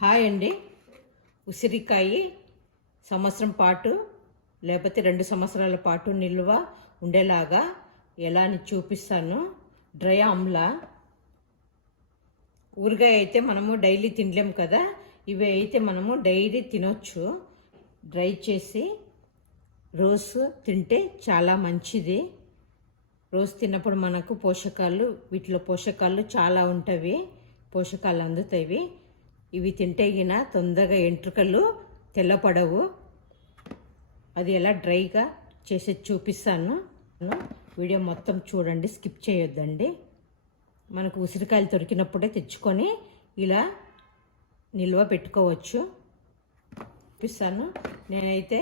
Hi అండి. ఉసిరికాయ సంవత్సరం పాటు లేకపోతే 2 సంవత్సరాల పాటు నిల్వ ఉండేలాగా ఎలా అని చూపిస్తాను. డ్రై ఆమ్లా ఊరగాయ అయితే మనము డైలీ తినలేం కదా, ఇవి అయితే మనము డైలీ తినొచ్చు. డ్రై చేసి రోజు తింటే చాలా మంచిది. రోజు తిన్నప్పుడు మనకు వీటిలో పోషకాలు చాలా ఉంటాయి, పోషకాలు అందుతాయి. ఇవి తింటే గిన తొందరగా ఎంట్రుకలు తెల్లపడవు. అది ఎలా డ్రైగా చేసి చూపిస్తాను. వీడియో మొత్తం చూడండి, స్కిప్ చేయొద్దండి. మనకు ఉసిరికాయలు దొరికినప్పుడే తెచ్చుకొని ఇలా నిల్వ పెట్టుకోవచ్చు. చూపిస్తాను. నేనైతే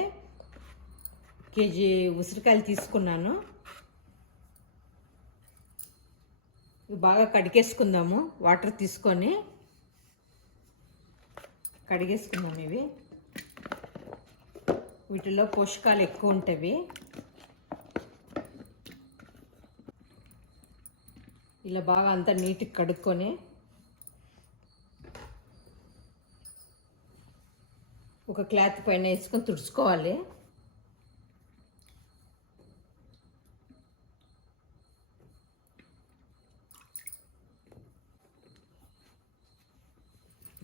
కేజీ ఉసిరికాయలు తీసుకున్నాను. బాగా కడిగేసుకుందాము. వాటర్ తీసుకొని కడిగేసుకుందాం. వీటిలో పోషకాలు ఎక్కువ ఉంటాయి. ఇలా బాగా అంతా నీట్గా కడుక్కొని ఒక క్లాత్ పైన వేసుకొని తుడుచుకోవాలి.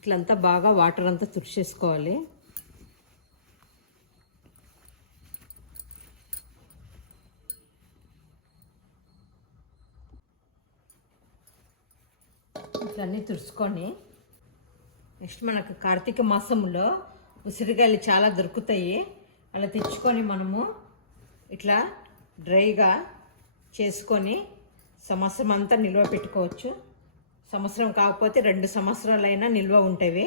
ఇట్లంతా బాగా వాటర్ అంతా తుడిచేసుకోవాలి. ఇట్లన్నీ తుడుచుకొని నెక్స్ట్ మనకు కార్తీక మాసంలో ఉసిరికాయలు చాలా దొరుకుతాయి. అలా తెచ్చుకొని మనము ఇట్లా డ్రైగా చేసుకొని సంవత్సరం అంతా నిల్వ పెట్టుకోవచ్చు. సంవత్సరం కాకపోతే 2 సంవత్సరాలైనా నిల్వ ఉంటాయి.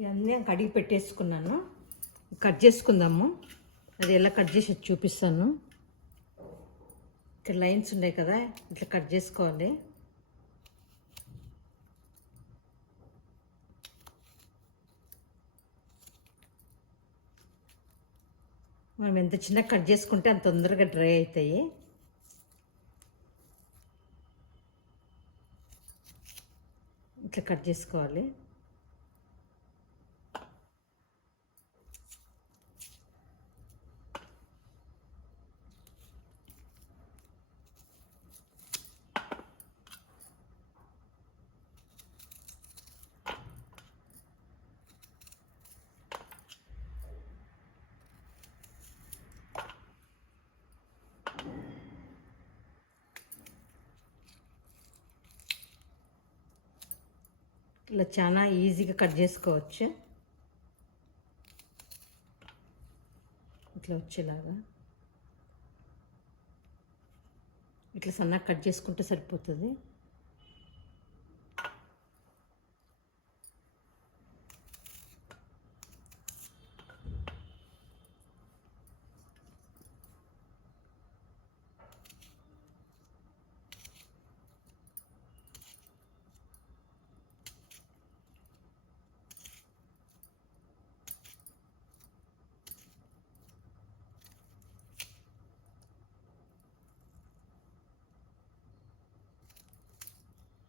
ఇవన్నీ కడిగి పెట్టేసుకున్నాను. కట్ చేసుకుందాము. అది ఎలా కట్ చేసి చూపిస్తాను. ఇక్కడ లైన్స్ ఉన్నాయి కదా, ఇట్లా కట్ చేసుకోవాలి. మనం ఎంత చిన్నగా కట్ చేసుకుంటే అంత తొందరగా డ్రై అవుతాయి. ఇట్లా కట్ చేసుకోవాలి. ఇలా చాలా ఈజీగా కట్ చేసుకోవచ్చు. ఇట్లా వచ్చేలాగా ఇట్లా సన్నగా కట్ చేసుకుంటే సరిపోతుంది.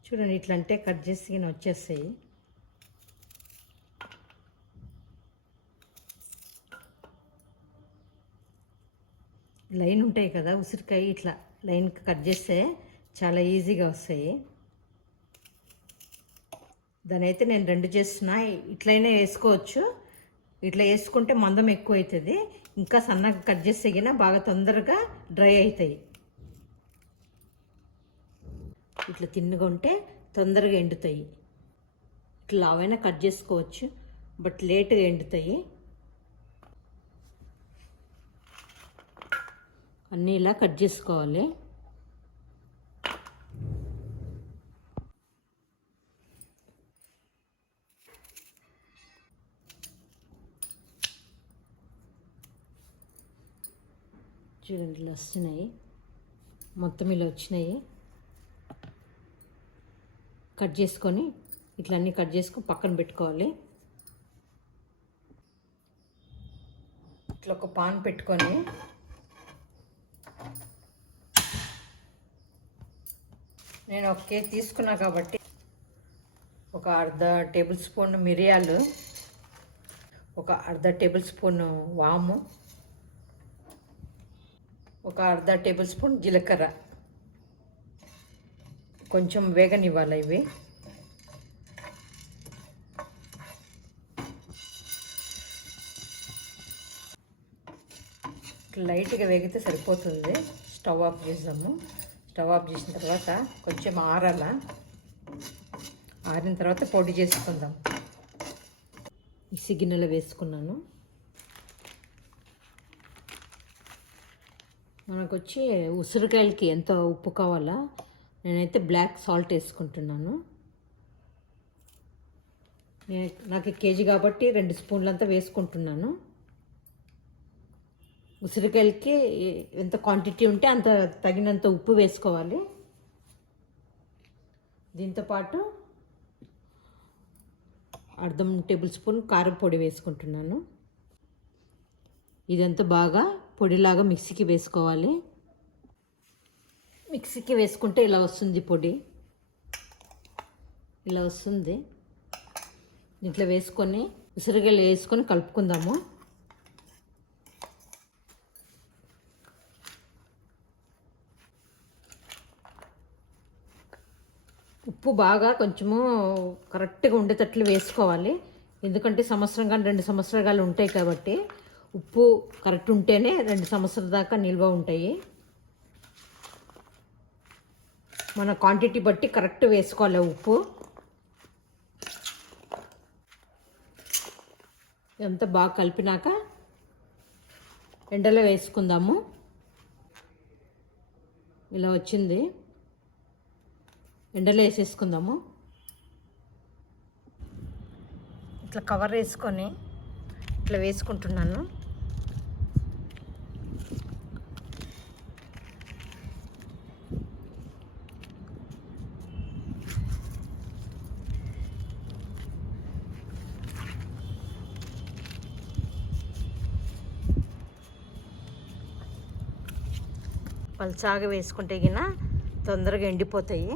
చూడండి, ఇట్లా అంటే కట్ చేసి వచ్చేస్తాయి. లైన్ ఉంటాయి కదా ఉసిరికాయ, ఇట్లా లైన్ కట్ చేస్తే చాలా ఈజీగా వస్తాయి. దాని అయితే నేను 2 చేస్తున్నా. ఇట్లయినా వేసుకోవచ్చు. ఇట్లా వేసుకుంటే మందం ఎక్కువ అవుతుంది. ఇంకా సన్నగా కట్ చేస్తే గిన బాగా తొందరగా డ్రై అవుతాయి. ఇట్లా తిన్నగా ఉంటే తొందరగా ఎండుతాయి. ఇట్లా లావైనా కట్ చేసుకోవచ్చు, బట్ లేట్గా ఎండుతాయి. అన్నీ ఇలా కట్ చేసుకోవాలి. చూడండి, ఇలా వస్తున్నాయి. మొత్తం ఇలా వచ్చినాయి. కట్ చేసుకొని ఇట్లా అన్నీ కట్ చేసుకొని పక్కన పెట్టుకోవాలి. ఇట్లా ఒక పాన్ పెట్టుకొని నేను 1 కేజీ తీసుకున్నా కాబట్టి ఒక అర్ధ టేబుల్ స్పూన్ మిరియాలు, ఒక అర్ధ టేబుల్ స్పూన్ వాము, ఒక అర్ధ టేబుల్ స్పూన్ జీలకర్ర కొంచెం వేగనివ్వాలి. ఇవి లైట్గా వేగితే సరిపోతుంది. స్టవ్ ఆఫ్ చేద్దాము. స్టవ్ ఆఫ్ చేసిన తర్వాత కొంచెం ఆరిన తర్వాత పొడి చేసుకుందాం. మిక్సీ గిన్నెలో వేసుకున్నాను. మనకు వచ్చి ఉసిరికాయలకి ఎంత ఉప్పు కావాలా, నేనైతే బ్లాక్ సాల్ట్ వేసుకుంటున్నాను. నాకు కేజీ కాబట్టి 2 స్పూన్లంతా వేసుకుంటున్నాను. ఉసిరికాయలకి ఎంత క్వాంటిటీ ఉంటే అంత తగినంత ఉప్పు వేసుకోవాలి. దీంతోపాటు అర్ధం టేబుల్ స్పూన్ కారం పొడి వేసుకుంటున్నాను. ఇదంతా బాగా పొడిలాగా మిక్సీకి వేసుకోవాలి. మిక్సీకి వేసుకుంటే ఇలా వస్తుంది పొడి, ఇలా వస్తుంది. దీంట్లో వేసుకొని ఉసిరికాయలు వేసుకొని కలుపుకుందాము. ఉప్పు బాగా కొంచెము కరెక్ట్గా ఉండేటట్లు వేసుకోవాలి. ఎందుకంటే సంవత్సరం కానీ 2 సంవత్సరాలు ఉంటాయి కాబట్టి ఉప్పు కరెక్ట్ ఉంటేనే 2 సంవత్సరాల దాకా నిల్వ ఉంటాయి. మన క్వాంటిటీ బట్టి కరెక్ట్ వేసుకోవాలి ఉప్పు. ఇదంతా బాగా కలిపినాక ఎండలో వేసుకుందాము. ఇలా వచ్చింది, ఎండలో వేసేసుకుందాము. ఇట్లా కవర్ వేసుకొని ఇట్లా వేసుకుంటున్నాను. పల్చాగా వేసుకుంటే గిన తొందరగా ఎండిపోతాయి.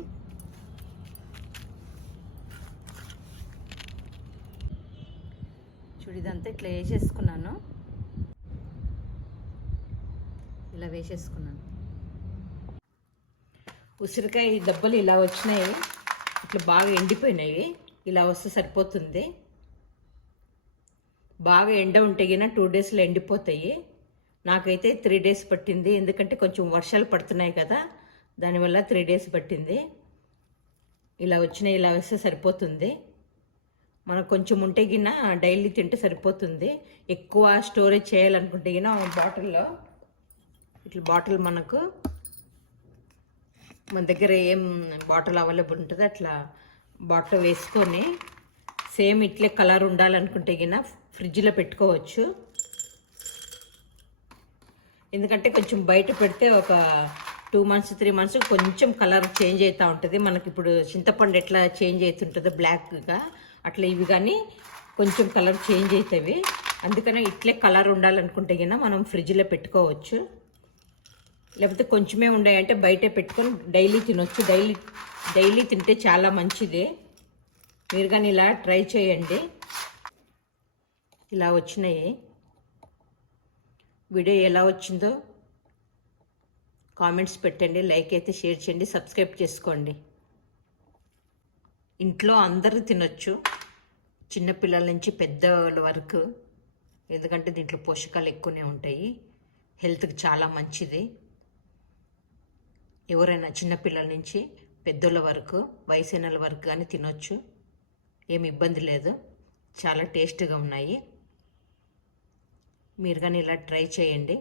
ఇదంతా ఇట్లా వేసేసుకున్నాను. ఇలా వేసేసుకున్నాను. ఉసిరికాయ దెబ్బలు ఇలా వచ్చినాయి, ఇట్లా బాగా ఎండిపోయినాయి. ఇలా వస్తే సరిపోతుంది. బాగా ఎండ ఉంటే గిన 2 డేస్లో ఎండిపోతాయి. నాకైతే 3 డేస్ పట్టింది. ఎందుకంటే కొంచెం వర్షాలు పడుతున్నాయి కదా, దానివల్ల 3 డేస్ పట్టింది. ఇలా వచ్చినాయి. ఇలా వస్తే సరిపోతుంది. మనకు కొంచెం ఉంటే గిన్న డైలీ తింటే సరిపోతుంది. ఎక్కువ స్టోరేజ్ చేయాలనుకుంటే గిన్న బాటిల్లో ఇట్లా బాటిల్ మనకు మన దగ్గర ఏం బాటిల్ అవైలబుల్ ఉంటుందో అట్లా బాటిల్ వేసుకొని సేమ్ ఇట్లే కలర్ ఉండాలనుకుంటే గిన్న ఫ్రిడ్జ్లో పెట్టుకోవచ్చు. ఎందుకంటే కొంచెం బయట పెడితే ఒక 2 మంత్స్ 3 మంత్స్ కొంచెం కలర్ చేంజ్ అవుతూ ఉంటుంది. మనకి ఇప్పుడు చింతపండు ఎట్లా చేంజ్ అవుతుంటుందో బ్లాక్గా, అట్లా ఇవి కానీ కొంచెం కలర్ చేంజ్ అవుతాయి. అందుకనే ఇట్లే కలర్ ఉండాలనుకుంటే గిన మనం ఫ్రిడ్జ్లో పెట్టుకోవచ్చు. లేకపోతే కొంచెమే ఉన్నాయంటే బయటే పెట్టుకొని డైలీ తినొచ్చు. డైలీ తింటే చాలా మంచిది. మీరు కానీ ఇలా ట్రై చేయండి. ఇలా వచ్చినాయి. వీడియో ఎలా వచ్చిందో కామెంట్స్ పెట్టండి. లైక్ అయితే షేర్ చేయండి, సబ్స్క్రైబ్ చేసుకోండి. ఇంట్లో అందరూ తినొచ్చు, చిన్నపిల్లల నుంచి పెద్దవాళ్ళ వరకు. ఎందుకంటే దీంట్లో పోషకాలు ఎక్కువనే ఉంటాయి. హెల్త్కి చాలా మంచిది. ఎవరైనా చిన్నపిల్లల నుంచి పెద్దోళ్ళ వరకు, వయసైన వరకు కానీ తినొచ్చు. ఏమి ఇబ్బంది లేదు. చాలా టేస్ట్గా ఉన్నాయి. మీరు కానీ ఇలా ట్రై చేయండి.